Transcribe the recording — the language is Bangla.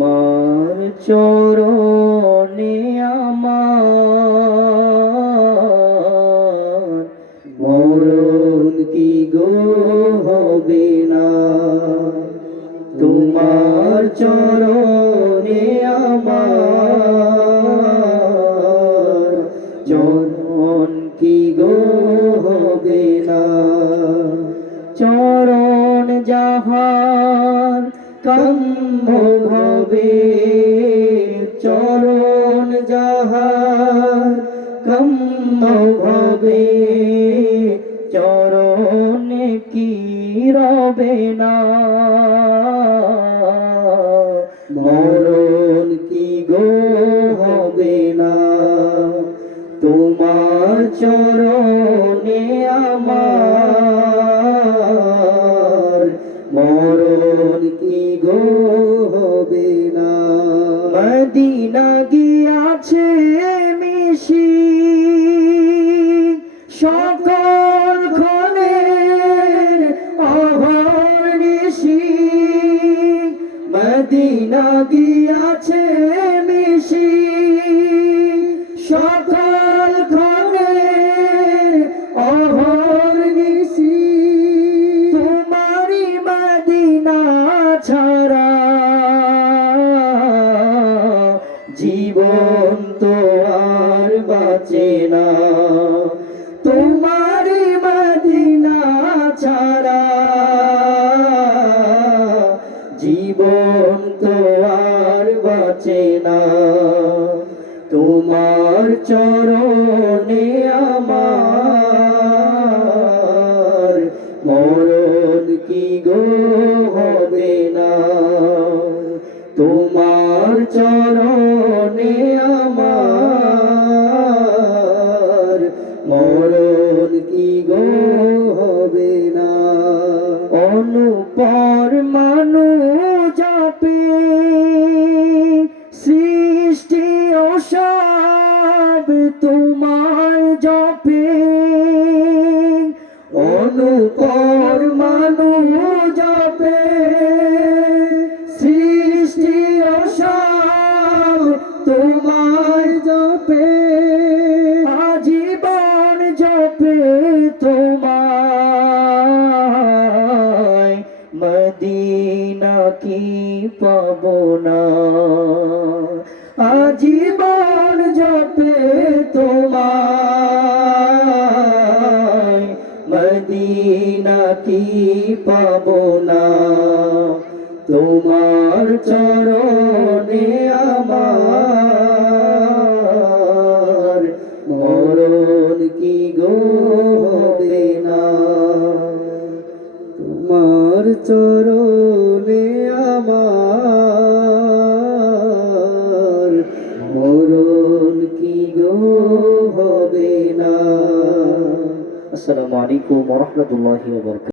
তোমার চরণে আমার মরণ কি গো হবে না। তোমার চরণে আমার চরণ কি গো হবে না। চরণ যাহার কাম্য হবে, চরণ যাহার কাম্য হবে, চরণে কি রবে না। মরণ কি গো হবে না। তোমার চরণে আমার মরণ কি গো হবে না। মদিনা গিয়াছে মিশি সকল ক্ষণের অহর্নিশি। মদিনা গিয়াছে মিশি সকল ক্ষণের অহর্নিশি। তোমারি মদিনা ছাড়া জীবন তো আর বাঁচে না। তোমারি মদিনা ছাড়া জীবন তো আর বাঁচে না। তোমার চরণে আমার মরণ কি গো হবে না। তোমার চরণে আমার মরণ কি গো হবে না। অনুপর মানু যাপে সৃষ্টি ও সব তোমার জপে। অনুপর মানু যাপে সৃষ্টি ও সব তোমার জপে। আজীবন জপে তোমায়, মদিনা কি পাবো না। আজীবন জপে তোমায়, মদিনা কি পাবো না। তোমার চরণে আমার মরণ কি গো হবে না। তোমার চরণে আমার মরণ কি গো হবে না। আসসালামু আলাইকুম ওয়া রাহমাতুল্লাহি ওয়া বারাকাতুহু।